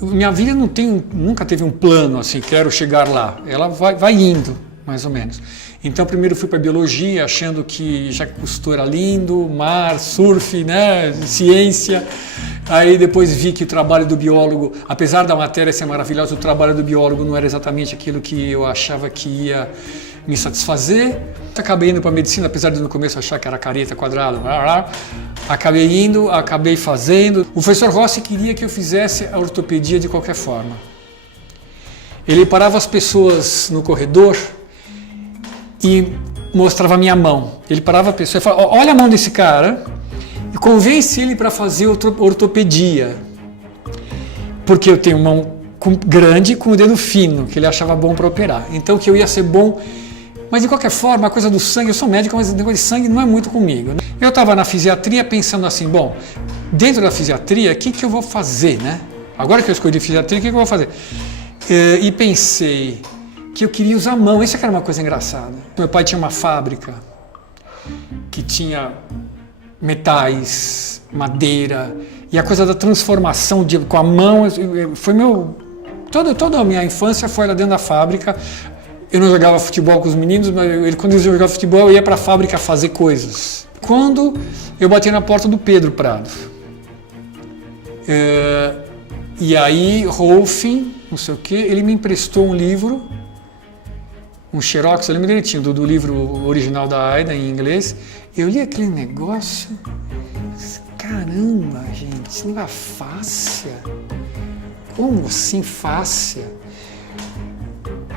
minha vida nunca teve um plano assim, quero chegar lá. Ela vai indo, mais ou menos. Então, primeiro fui para biologia, achando que Jacques Cousteau era lindo, mar, surf, né, ciência. Aí depois vi que o trabalho do biólogo, apesar da matéria ser maravilhosa, o trabalho do biólogo não era exatamente aquilo que eu achava que ia me satisfazer. Acabei indo para medicina, apesar de no começo achar que era careta, quadrado, blá, blá. Acabei indo, acabei fazendo. O professor Rossi queria que eu fizesse a ortopedia de qualquer forma. Ele parava as pessoas no corredor e mostrava a minha mão. Ele parava a pessoa e falava, olha a mão desse cara e convence ele para fazer ortopedia. Porque eu tenho mão grande com o dedo fino, que ele achava bom para operar. Então que eu ia ser bom. Mas de qualquer forma, a coisa do sangue, eu sou médico, mas o negócio de sangue não é muito comigo. Eu estava na fisiatria pensando assim, bom, dentro da fisiatria, o que eu vou fazer, né? Agora que eu escolhi fisiatria, o que eu vou fazer? E pensei que eu queria usar a mão, isso era uma coisa engraçada. Meu pai tinha uma fábrica que tinha metais, madeira, e a coisa da transformação com a mão, foi toda a minha infância foi lá dentro da fábrica. Eu não jogava futebol com os meninos, mas quando eu jogava futebol eu ia para a fábrica fazer coisas. Quando eu bati na porta do Pedro Prado, e aí Rolfing, não sei o que, ele me emprestou um livro, um xerox, eu lembro direitinho do livro original da Aida em inglês. Eu li aquele negócio, caramba, gente, isso não é fáscia. Como assim fáscia?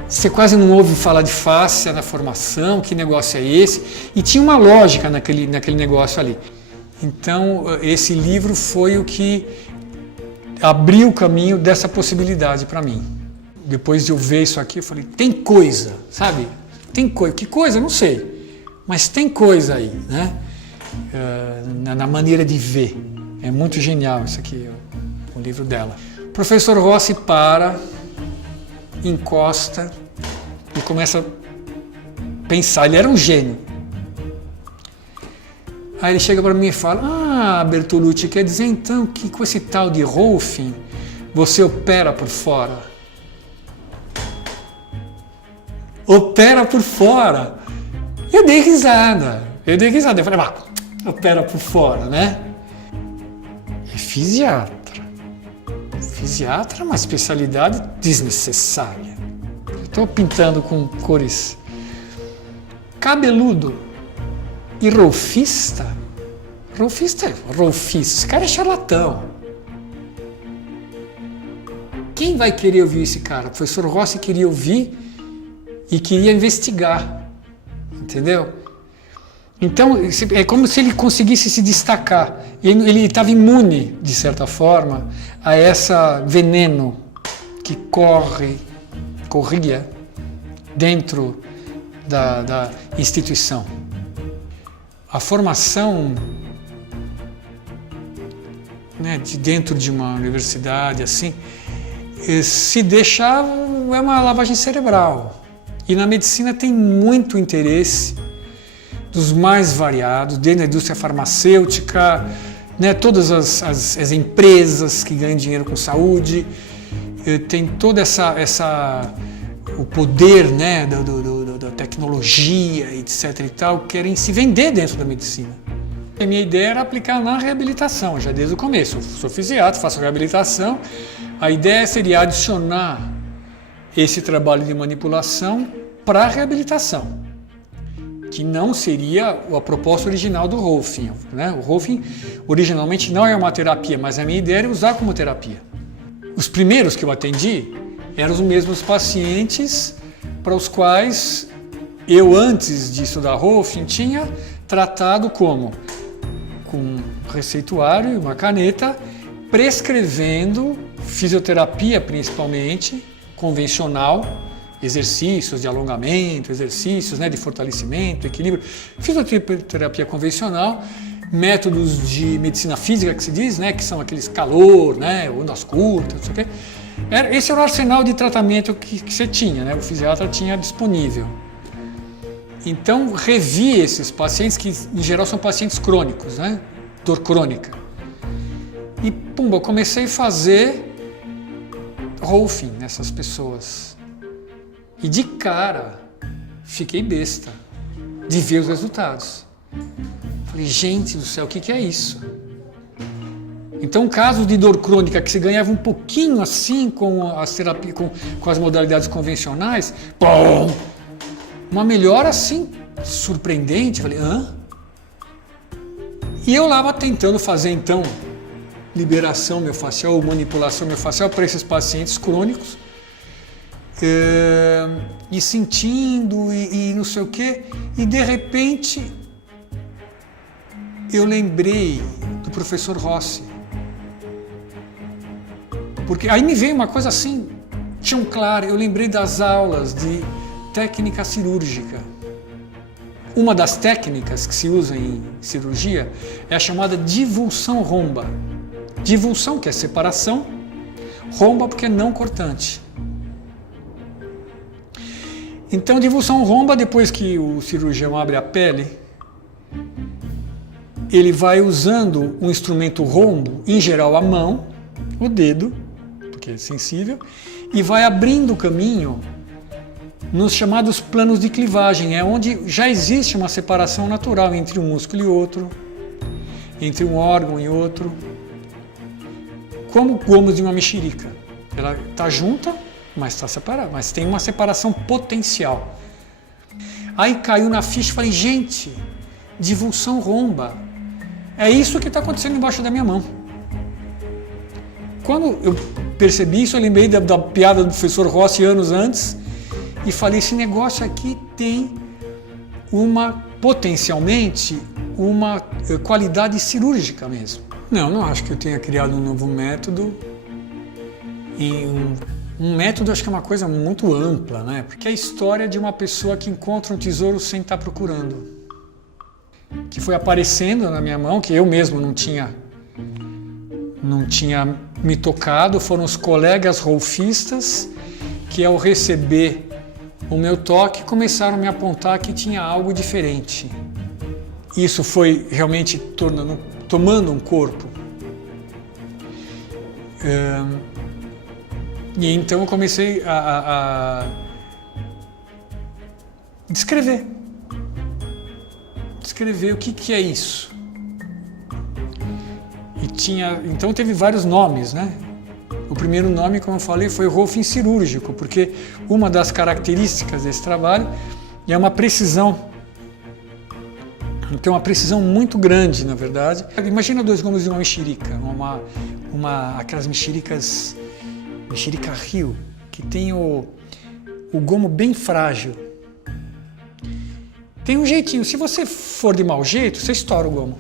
Você quase não ouve falar de fáscia na formação, que negócio é esse? E tinha uma lógica naquele negócio ali. Então, esse livro foi o que abriu o caminho dessa possibilidade para mim. Depois de eu ver isso aqui, eu falei, tem coisa, sabe? Tem coisa. Que coisa? Não sei. Mas tem coisa aí, né? Na maneira de ver. É muito genial isso aqui, o livro dela. O professor Rossi encosta e começa a pensar. Ele era um gênio. Aí ele chega para mim e fala, Bertolucci, quer dizer então que com esse tal de Rolfing você opera por fora? Opera por fora. Eu dei risada. Eu falei, opera por fora, né? É fisiatra. Fisiatra é uma especialidade desnecessária. Estou pintando com cores. Cabeludo e rolfista? Rolfista. Esse cara é charlatão. Quem vai querer ouvir esse cara? O professor Rossi queria ouvir e queria investigar. Entendeu? Então, é como se ele conseguisse se destacar. Ele estava imune, de certa forma, a essa veneno que corria dentro da instituição. A formação, né, dentro de uma universidade assim, se deixar, é uma lavagem cerebral. E na medicina tem muito interesse dos mais variados, dentro da indústria farmacêutica, né, todas as empresas que ganham dinheiro com saúde, tem toda o poder, né, da tecnologia, etc. e tal, querem se vender dentro da medicina. A minha ideia era aplicar na reabilitação, já desde o começo. Eu sou fisiatra, faço reabilitação. A ideia seria adicionar esse trabalho de manipulação para a reabilitação, que não seria a proposta original do Rolfing, né? O Rolfing originalmente não é uma terapia, mas a minha ideia era usar como terapia. Os primeiros que eu atendi eram os mesmos pacientes para os quais eu, antes de estudar Rolfing, tinha tratado com um receituário e uma caneta, prescrevendo fisioterapia principalmente, convencional, exercícios de alongamento, exercícios, né, de fortalecimento, equilíbrio, fisioterapia convencional, métodos de medicina física que se diz, né, que são aqueles calor, né, ondas curtas, não sei o quê. Esse era o arsenal de tratamento que você tinha, né, o fisiatra tinha disponível. Então, revi esses pacientes, que em geral são pacientes crônicos, né, dor crônica. E, pumba, comecei a fazer Rolfing nessas pessoas. E de cara, fiquei besta de ver os resultados. Falei, gente do céu, o que é isso? Então, casos de dor crônica que se ganhava um pouquinho assim com as terapias, com as modalidades convencionais, pum, uma melhora assim surpreendente. Falei, hã? E eu lá tentando fazer então liberação miofascial ou manipulação miofascial para esses pacientes crônicos, e sentindo e não sei o quê, e de repente eu lembrei do professor Rossi. Porque aí me veio uma coisa assim, tão clara, eu lembrei das aulas de técnica cirúrgica. Uma das técnicas que se usa em cirurgia é a chamada divulsão romba. Divulsão, que é separação, romba porque é não cortante. Então, divulsão romba, depois que o cirurgião abre a pele, ele vai usando um instrumento rombo, em geral a mão, o dedo, porque é sensível, e vai abrindo o caminho nos chamados planos de clivagem, é onde já existe uma separação natural entre um músculo e outro, entre um órgão e outro, como o gomos de uma mexerica. Ela está junta, mas está separada, mas tem uma separação potencial. Aí caiu na ficha e falei, gente, divulsão romba, é isso que está acontecendo embaixo da minha mão. Quando eu percebi isso, eu lembrei da piada do professor Rossi anos antes e falei, esse negócio aqui tem potencialmente uma qualidade cirúrgica mesmo. Não acho que eu tenha criado um novo método. E um método acho que é uma coisa muito ampla, né? Porque é a história de uma pessoa que encontra um tesouro sem estar procurando. Que foi aparecendo na minha mão, que eu mesmo não tinha me tocado, foram os colegas rolfistas que, ao receber o meu toque, começaram a me apontar que tinha algo diferente. Isso foi realmente tomando um corpo. E então eu comecei a descrever o que é isso. Então teve vários nomes, né? O primeiro nome, como eu falei, foi Rolfing cirúrgico, porque uma das características desse trabalho é uma precisão. Tem uma precisão muito grande, na verdade. Imagina dois gomos de uma mexerica, aquelas mexericas, mexerica rio, que tem o gomo bem frágil. Tem um jeitinho, se você for de mau jeito, você estoura o gomo.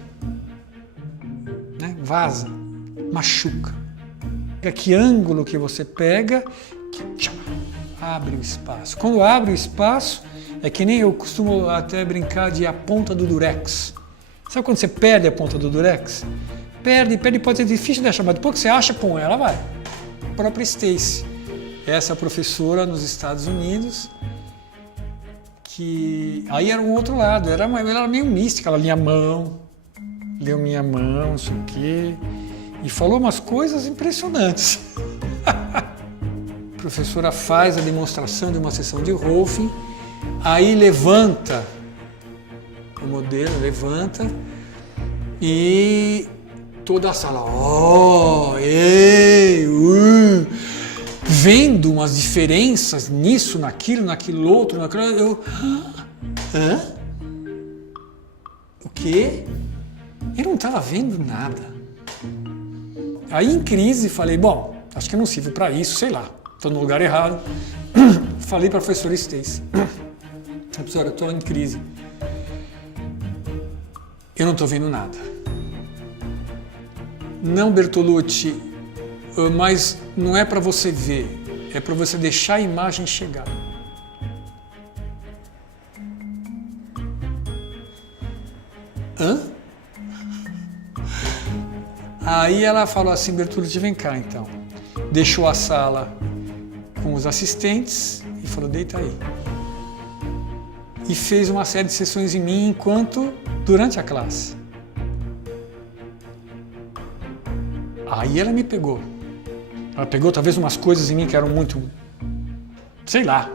Vaza, machuca. Que ângulo que você pega, abre o espaço. Quando abre o espaço, é que nem eu costumo até brincar de a ponta do durex. Sabe quando você perde a ponta do durex? Perde, pode ser difícil de achar, mas depois que você acha, pum, ela vai. A própria Stacy, essa professora nos Estados Unidos, que aí era um outro lado, ela era meio mística, ela lia a mão, leu minha mão, não sei o quê, e falou umas coisas impressionantes. A professora faz a demonstração de uma sessão de Rolfing, aí levanta o modelo, e toda a sala, vendo umas diferenças nisso, naquilo outro, eu, hã? O quê? Eu não estava vendo nada. Aí em crise falei, bom, acho que eu não sirvo para isso, sei lá, estou no lugar errado. Falei para a professora Stacy, professora, eu estou em crise. Eu não estou vendo nada. Não, Bertolucci, mas não é para você ver, é para você deixar a imagem chegar. Hã? Aí ela falou assim, Bertolucci, vem cá então. Deixou a sala com os assistentes e falou, deita aí. E fez uma série de sessões em mim durante a classe. Aí ela me pegou. Ela pegou talvez umas coisas em mim que eram muito, sei lá,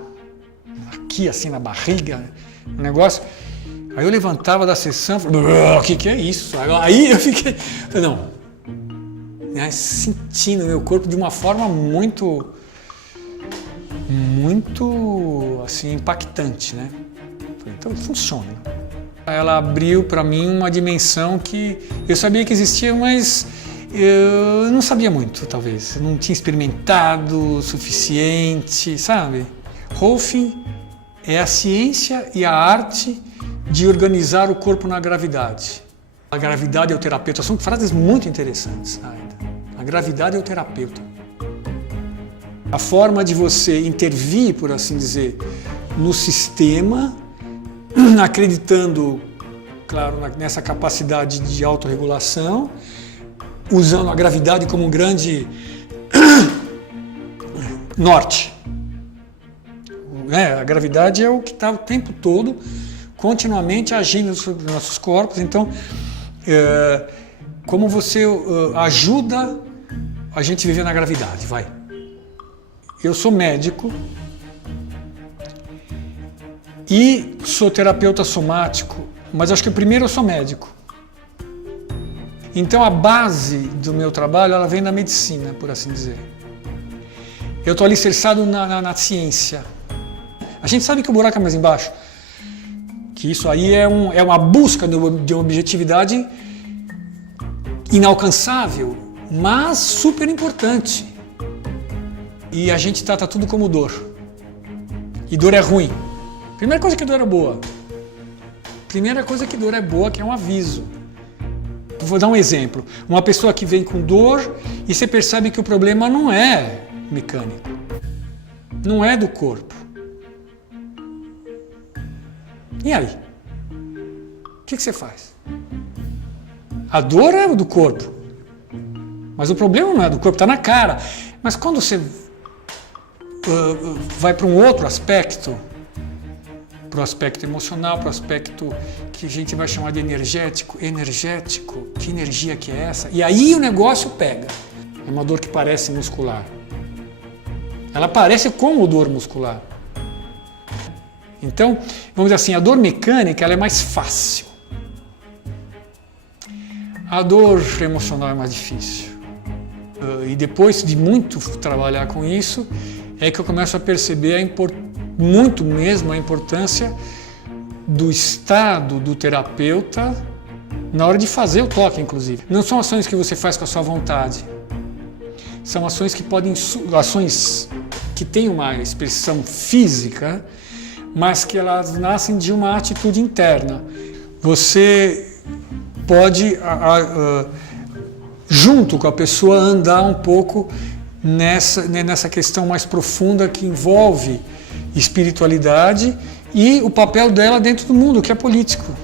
aqui assim na barriga, um negócio. Aí eu levantava da sessão, falei, o que é isso? Aí eu fiquei, não, sentindo meu corpo de uma forma muito assim, impactante, né? Então funciona. Ela abriu para mim uma dimensão que eu sabia que existia, mas eu não sabia muito, talvez. Eu não tinha experimentado o suficiente, sabe? Rolfing é a ciência e a arte de organizar o corpo na gravidade. A gravidade é o terapeuta. São frases muito interessantes ainda. A gravidade é o terapeuta. A forma de você intervir, por assim dizer, no sistema, acreditando, claro, nessa capacidade de autorregulação, usando a gravidade como um grande norte. A gravidade é o que está o tempo todo, continuamente agindo sobre os nossos corpos. Então, como você ajuda a gente a viver na gravidade, vai. Eu sou médico e sou terapeuta somático, mas acho que primeiro eu sou médico. Então a base do meu trabalho ela vem da medicina, por assim dizer. Eu estou alicerçado na ciência. A gente sabe que o buraco é mais embaixo, que isso aí é uma busca de uma objetividade inalcançável, mas super importante. E a gente trata tudo como dor. E dor é ruim. Primeira coisa que dor é boa. Primeira coisa que dor é boa, que é um aviso. Vou dar um exemplo. Uma pessoa que vem com dor e você percebe que o problema não é mecânico. Não é do corpo. E aí? O que você faz? A dor é do corpo. Mas o problema não é do corpo, está na cara. Mas quando você vai para um outro aspecto, para o aspecto emocional, para o aspecto que a gente vai chamar de energético, que energia que é essa? E aí o negócio pega. É uma dor que parece muscular. Ela parece como dor muscular. Então, vamos dizer assim, a dor mecânica ela é mais fácil. A dor emocional é mais difícil. E depois de muito trabalhar com isso, é que eu começo a perceber muito mesmo a importância do estado do terapeuta na hora de fazer o toque, inclusive. Não são ações que você faz com a sua vontade. São ações que têm uma expressão física, mas que elas nascem de uma atitude interna. Você pode, junto com a pessoa, andar um pouco nessa questão mais profunda que envolve espiritualidade e o papel dela dentro do mundo, que é político.